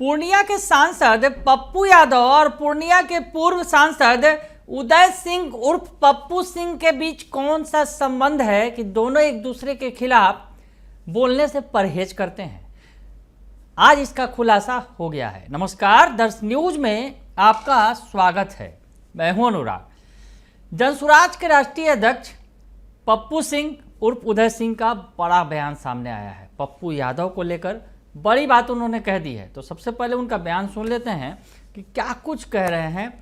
पूर्णिया के सांसद पप्पू यादव और पूर्णिया के पूर्व सांसद उदय सिंह उर्फ पप्पू सिंह के बीच कौन सा संबंध है कि दोनों एक दूसरे के खिलाफ बोलने से परहेज करते हैं। आज इसका खुलासा हो गया है। नमस्कार, दर्श न्यूज में आपका स्वागत है। मैं हूं अनुराग। जनसुराज के राष्ट्रीय अध्यक्ष पप्पू सिंह उर्फ उदय सिंह का बड़ा बयान सामने आया है। पप्पू यादव को लेकर बड़ी बात उन्होंने कह दी है। तो सबसे पहले उनका बयान सुन लेते हैं कि क्या कुछ कह रहे हैं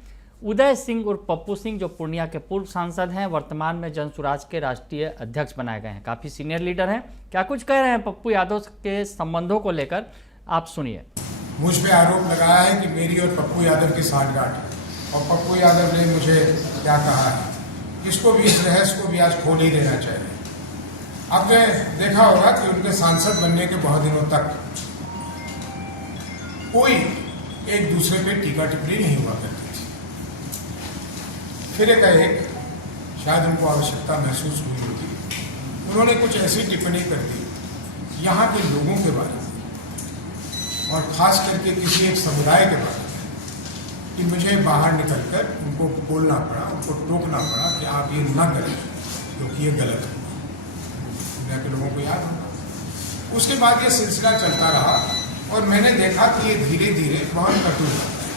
उदय सिंह उर्फ पप्पू सिंह, जो पूर्णिया के पूर्व सांसद हैं, वर्तमान में जनसुराज के राष्ट्रीय अध्यक्ष बनाए गए हैं, काफ़ी सीनियर लीडर हैं। क्या कुछ कह रहे हैं पप्पू यादव के संबंधों को लेकर, आप सुनिए। मुझ पे आरोप लगाया है कि मेरी और पप्पू यादव की साठगांठ है और पप्पू यादव ने मुझे क्या कहा है, इसको भी, इस रहस्य को भी आज खोल ही देना चाहिए। आपने देखा होगा कि उनके सांसद बनने के बहुत दिनों तक कोई एक दूसरे पे टीका टिप्पणी नहीं हुआ करती थी। फिर एक शायद उनको आवश्यकता महसूस हुई होगी, उन्होंने कुछ ऐसी टिप्पणी कर दी यहाँ के लोगों के बारे में और खास करके किसी एक समुदाय के बारे में कि मुझे बाहर निकलकर उनको बोलना पड़ा, उनको टोकना पड़ा कि आप ये ना करें क्योंकि ये गलत है। दुनिया के लोगों को याद होगा। उसके बाद ये सिलसिला चलता रहा और मैंने देखा कि ये धीरे धीरे बहुत कटु होता है।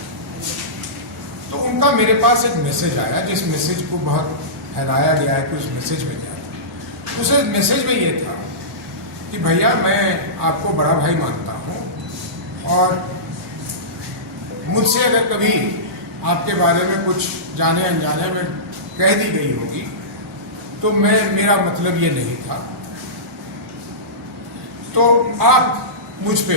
तो उनका मेरे पास एक मैसेज आया, जिस मैसेज को बहुत फैलाया गया है कि उस मैसेज में क्या था। उस मैसेज में ये था कि भैया, मैं आपको बड़ा भाई मानता हूँ और मुझसे अगर कभी आपके बारे में कुछ जाने अनजाने में कह दी गई होगी तो मेरा मतलब ये नहीं था। तो आप मुझ पे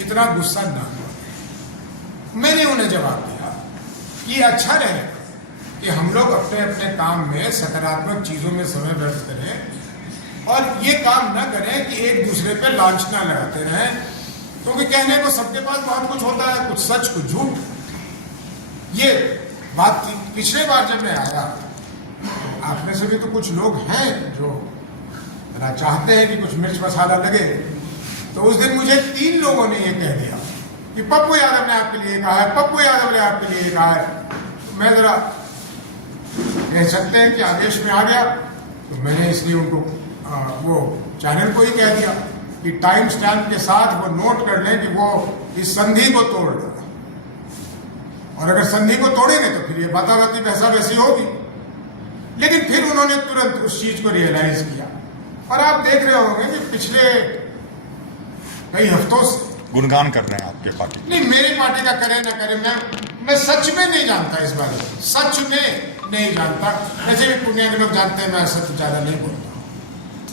इतना गुस्सा ना हो। मैंने उन्हें जवाब दिया कि अच्छा रहेगा कि हम लोग अपने अपने काम में सकारात्मक चीजों में समय व्यर्थ करें और ये काम ना करें कि एक दूसरे पे लांछना लगाते रहें, क्योंकि कहने को सबके पास बहुत कुछ होता है, कुछ सच कुछ झूठ। ये बात थी। पिछले बार जब मैं आया, आप में से भी तो कुछ लोग हैं जो चाहते हैं कि कुछ मिर्च मसाला लगे, तो उस दिन मुझे 3 लोगों ने ये कह दिया कि पप्पू यादव ने आपके लिए कहा है, पप्पू यादव ने आपके लिए कहा है। तो मैं जरा कह सकते हैं कि आदेश में आ गया, तो मैंने इसलिए उनको वो चैनल को ही कह दिया कि टाइम स्टैम्प के साथ वो नोट कर लें कि वो इस संधि को तोड़ देगा, और अगर संधि को तोड़ेंगे तो फिर ये बाताबाती वैसा वैसी होगी। लेकिन फिर उन्होंने तुरंत उस चीज को रियलाइज किया और आप देख रहे होंगे कि पिछले कई हफ्तों से गुणगान कर रहे हैं आपके पार्टी। नहीं, मेरी पार्टी का करे ना करे, मैं सच में नहीं जानता इस बारे में, सच में नहीं जानता। वैसे भी पूर्णिया के लोग जानते हैं मैं सच ज्यादा नहीं बोलता,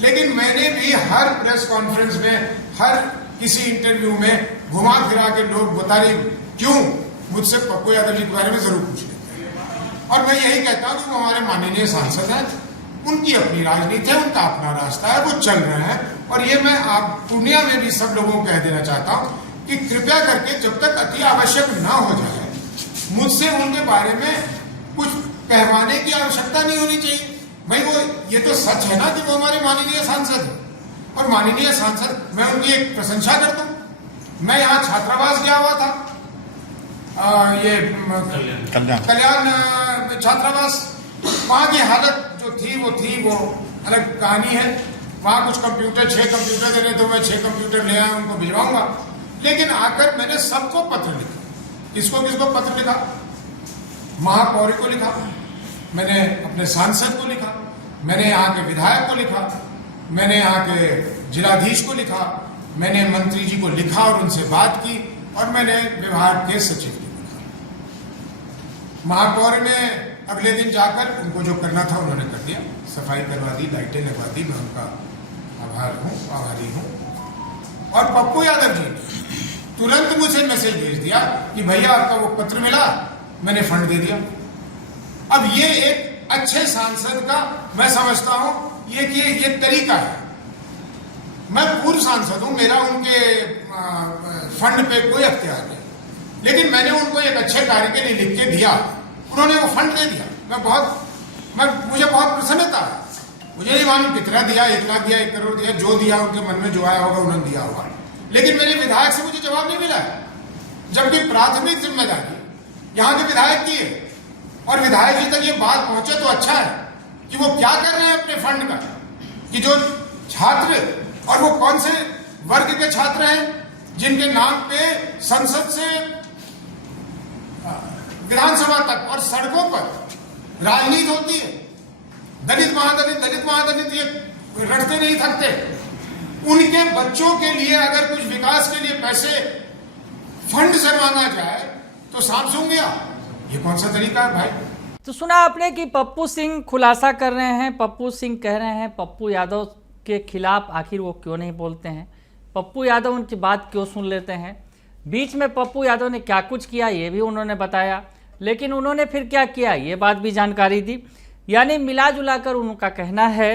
लेकिन मैंने भी हर प्रेस कॉन्फ्रेंस में, हर किसी इंटरव्यू में घुमा फिरा के लोग बता रहे क्यों मुझसे पप्पू यादव जी के बारे में जरूर पूछ लेते हैं। और मैं यही कहता हूँ कि वो हमारे माननीय सांसद हैं, उनकी अपनी राजनीति है, उनका अपना रास्ता है, वो चल रहे हैं। और ये मैं आप पूर्णिया में भी सब लोगों को कह देना चाहता हूँ कि कृपया करके जब तक अति आवश्यक ना हो जाए, मुझसे उनके बारे में कुछ कहवाने की आवश्यकता नहीं होनी चाहिए। भाई, वो ये तो सच है ना कि वो हमारे माननीय सांसद है, और माननीय सांसद, मैं उनकी एक प्रशंसा करता हूँ। मैं यहाँ छात्रावास गया हुआ था, ये कल्याण छात्रावास। वहाँ की हालत जो थी वो अलग कहानी है। वहाँ कुछ कंप्यूटर, 6 कंप्यूटर देने, तो मैं 6 कंप्यूटर ले आया, उनको भिजवाऊंगा। लेकिन आकर मैंने सबको पत्र लिखा। किसको किसको पत्र लिखा? महापौर को लिखा, मैंने अपने सांसद को लिखा, मैंने यहाँ के विधायक को लिखा, मैंने यहाँ के जिलाधीश को लिखा, मैंने मंत्री जी को लिखा और उनसे बात की, और मैंने विभाग के सचिव को लिखा। महापौर ने अगले दिन जाकर उनको जो करना था उन्होंने कर दिया, सफाई करवा दी, लाइटें लगवा दी। मैं उनका आभारी हूँ। और पप्पू यादव जी ने तुरंत मुझे मैसेज भेज दिया कि भैया, आपका वो पत्र मिला, मैंने फंड दे दिया। अब ये एक अच्छे सांसद का मैं समझता हूं ये तरीका है। मैं पूर्व सांसद हूं, मेरा उनके फंड पे कोई अख्तियार नहीं, लेकिन मैंने उनको एक अच्छे कार्य के लिए लिख के दिया, उन्होंने वो फंड दे दिया। मुझे बहुत प्रसन्नता है। मुझे नहीं मालूम कितना दिया, 1 लाख दिया, 1 करोड़ दिया, जो दिया उनके मन में जो आया होगा उन्होंने दिया होगा। लेकिन मेरे विधायक से मुझे जवाब नहीं मिला है जबकि प्राथमिक जिम्मेदारी यहाँ के विधायक की है। और विधायक जी तक ये बात पहुंचे तो अच्छा है कि वो क्या कर रहे हैं अपने फंड का, कि जो छात्र, और वो कौन से वर्ग के छात्र हैं जिनके नाम पे संसद से विधानसभा तक और सड़कों पर राजनीति होती है। दलित महादलित ये रटते नहीं थकते। उनके बच्चों के लिए अगर कुछ विकास के लिए पैसे फंड से मांगा जाए तो सांप सूंघ गया। ये कौन सा तरीका है भाई? तो सुना आपने कि पप्पू सिंह खुलासा कर रहे हैं। पप्पू सिंह कह रहे हैं पप्पू यादव के खिलाफ आखिर वो क्यों नहीं बोलते हैं, पप्पू यादव उनकी बात क्यों सुन लेते हैं। बीच में पप्पू यादव ने क्या कुछ किया ये भी उन्होंने बताया, लेकिन उन्होंने फिर क्या किया ये बात भी जानकारी दी। यानी मिला जुला कर उनका कहना है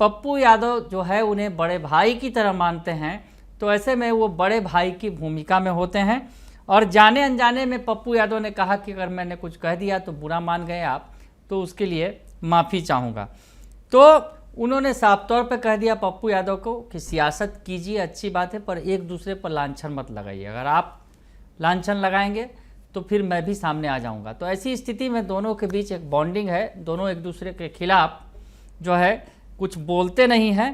पप्पू यादव जो है उन्हें बड़े भाई की तरह मानते हैं, तो ऐसे में वो बड़े भाई की भूमिका में होते हैं। और जाने अनजाने में पप्पू यादव ने कहा कि अगर मैंने कुछ कह दिया तो बुरा मान गए आप, तो उसके लिए माफ़ी चाहूँगा। तो उन्होंने साफ तौर पे कह दिया पप्पू यादव को कि सियासत कीजिए, अच्छी बात है, पर एक दूसरे पर लांछन मत लगाइए। अगर आप लांछन लगाएंगे तो फिर मैं भी सामने आ जाऊंगा। तो ऐसी स्थिति में दोनों के बीच एक बॉन्डिंग है, दोनों एक दूसरे के खिलाफ जो है कुछ बोलते नहीं हैं।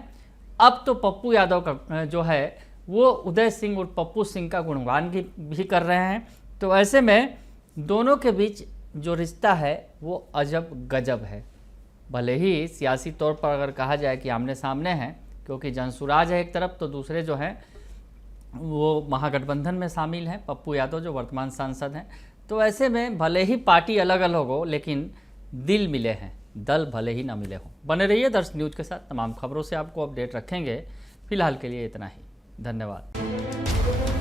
अब तो पप्पू यादव का जो है वो उदय सिंह और पप्पू सिंह का गुणगान भी कर रहे हैं। तो ऐसे में दोनों के बीच जो रिश्ता है वो अजब गजब है। भले ही सियासी तौर पर अगर कहा जाए कि आमने सामने हैं, क्योंकि जनसुराज है एक तरफ, तो दूसरे जो हैं वो महागठबंधन में शामिल हैं, पप्पू यादव जो वर्तमान सांसद हैं। तो ऐसे में भले ही पार्टी अलग अलग हो, लेकिन दिल मिले हैं, दल भले ही ना मिले हो। बने रहिए दर्श न्यूज़ के साथ, तमाम खबरों से आपको अपडेट रखेंगे। फिलहाल के लिए इतना ही, धन्यवाद।